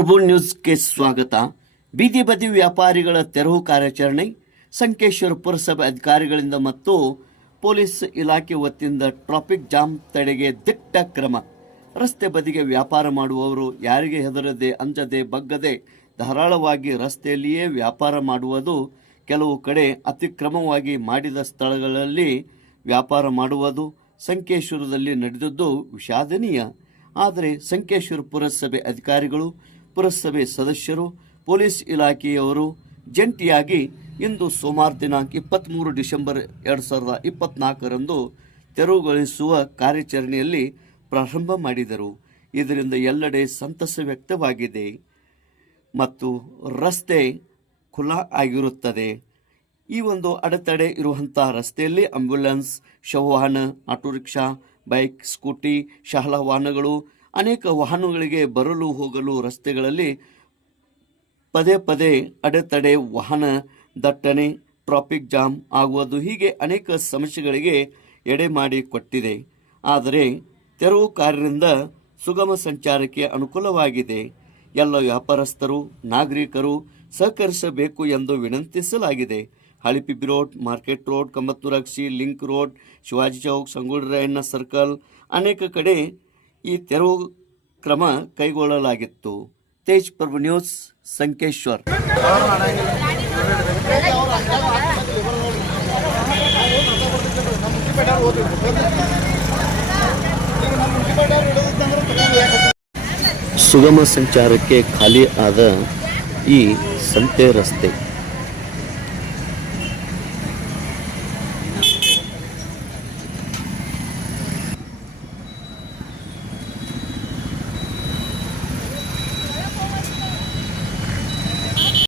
ಪ್ರಭು ನ್ಯೂಸ್ಗೆ ಸ್ವಾಗತ. ಬೀದಿ ಬದಿ ವ್ಯಾಪಾರಿಗಳ ತೆರವು ಕಾರ್ಯಾಚರಣೆ ಸಂಕೇಶ್ವರ ಪುರಸಭೆ ಅಧಿಕಾರಿಗಳಿಂದ ಮತ್ತು ಪೊಲೀಸ್ ಇಲಾಖೆ ವತಿಯಿಂದ ಟ್ರಾಫಿಕ್ ಜಾಮ್ ತಡೆಗೆ ದಿಟ್ಟ ಕ್ರಮ. ರಸ್ತೆ ಬದಿಗೆ ವ್ಯಾಪಾರ ಮಾಡುವವರು ಯಾರಿಗೆ ಹೆದರದೆ ಅಂಜದೆ ಬಗ್ಗದೆ ಧಾರಾಳವಾಗಿ ರಸ್ತೆಯಲ್ಲಿಯೇ ವ್ಯಾಪಾರ ಮಾಡುವುದು, ಕೆಲವು ಕಡೆ ಅತಿಕ್ರಮವಾಗಿ ಮಾಡಿದ ಸ್ಥಳಗಳಲ್ಲಿ ವ್ಯಾಪಾರ ಮಾಡುವುದು ಸಂಕೇಶ್ವರದಲ್ಲಿ ನಡೆದದ್ದು ವಿಷಾದನೀಯ. ಆದರೆ ಸಂಕೇಶ್ವರ ಪುರಸಭೆ ಅಧಿಕಾರಿಗಳು, ಪುರಸಭೆ ಸದಸ್ಯರು, ಪೊಲೀಸ್ ಇಲಾಖೆಯವರು ಜಂಟಿಯಾಗಿ ಇಂದು ಸೋಮವಾರ ದಿನಾಂಕ 23 ಡಿಸೆಂಬರ್ 2024ರಂದು ತೆರವುಗೊಳಿಸುವ ಕಾರ್ಯಾಚರಣೆಯಲ್ಲಿ ಪ್ರಾರಂಭ ಮಾಡಿದರು. ಇದರಿಂದ ಎಲ್ಲೆಡೆ ಸಂತಸ ವ್ಯಕ್ತವಾಗಿದೆ ಮತ್ತು ರಸ್ತೆ ಖುಲ್ಲಾ ಆಗಿರುತ್ತದೆ. ಈ ಒಂದು ಅಡೆತಡೆ ಇರುವಂಥ ರಸ್ತೆಯಲ್ಲಿ ಆಂಬ್ಯುಲೆನ್ಸ್, ಶವವಾಹನ, ಆಟೋ ರಿಕ್ಷಾ, ಬೈಕ್, ಸ್ಕೂಟಿ, ಶಾಲಾ ವಾಹನಗಳು, ಅನೇಕ ವಾಹನಗಳಿಗೆ ಬರಲು ಹೋಗಲು ರಸ್ತೆಗಳಲ್ಲಿ ಪದೇ ಪದೇ ಅಡೆತಡೆ, ವಾಹನ ದಟ್ಟಣೆ, ಟ್ರಾಫಿಕ್ ಜಾಮ್ ಆಗುವುದು, ಹೀಗೆ ಅನೇಕ ಸಮಸ್ಯೆಗಳಿಗೆ ಎಡೆ ಮಾಡಿಕೊಟ್ಟಿದೆ. ಆದರೆ ತೆರವು ಕಾರ್ಯದಿಂದ ಸುಗಮ ಸಂಚಾರಕ್ಕೆ ಅನುಕೂಲವಾಗಿದೆ. ಎಲ್ಲ ವ್ಯಾಪಾರಸ್ಥರು, ನಾಗರಿಕರು ಸಹಕರಿಸಬೇಕು ಎಂದು ವಿನಂತಿಸಲಾಗಿದೆ. ಹಳಿಪಿಬ್ಬಿ ರೋಡ್, ಮಾರ್ಕೆಟ್ ರೋಡ್, ಕಮ್ಮತ್ತೂರಕ್ಷಿ, link road, Shivaji Chowk, Sangolli Rayanna circle ಅನೇಕ ಕಡೆ ಈ ತೆರವು ಕ್ರಮ ಕೈಗೊಳ್ಳಲಾಗಿತ್ತು. ತೇಜ್ ಪ್ರಭು ನ್ಯೂಸ್, ಸಂಕೇಶ್ವರ್. ಸುಗಮ ಸಂಚಾರಕ್ಕೆ ಖಾಲಿ ಆದ ಈ ಸಂತೆ ರಸ್ತೆ